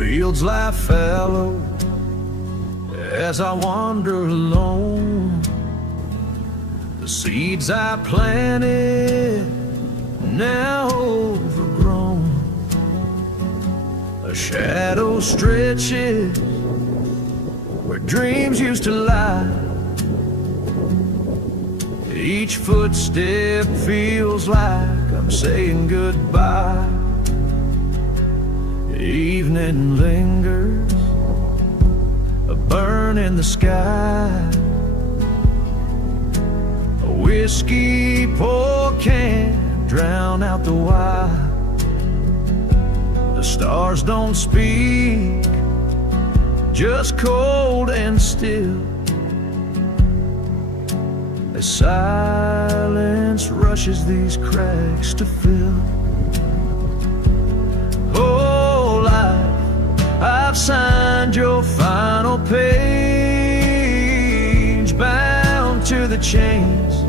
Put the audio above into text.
fields lie fallow as I wander alone. The seeds I planted, now overgrown. A shadow stretches where dreams used to lie. Each footstep feels like I'm saying goodbye. Evening lingers, a burn in the sky. A whiskey pour can't drown out the why. The stars don't speak, just cold and still. As silence rushes these cracks to fill. Oh, life, I've signed your final page, bound to the chains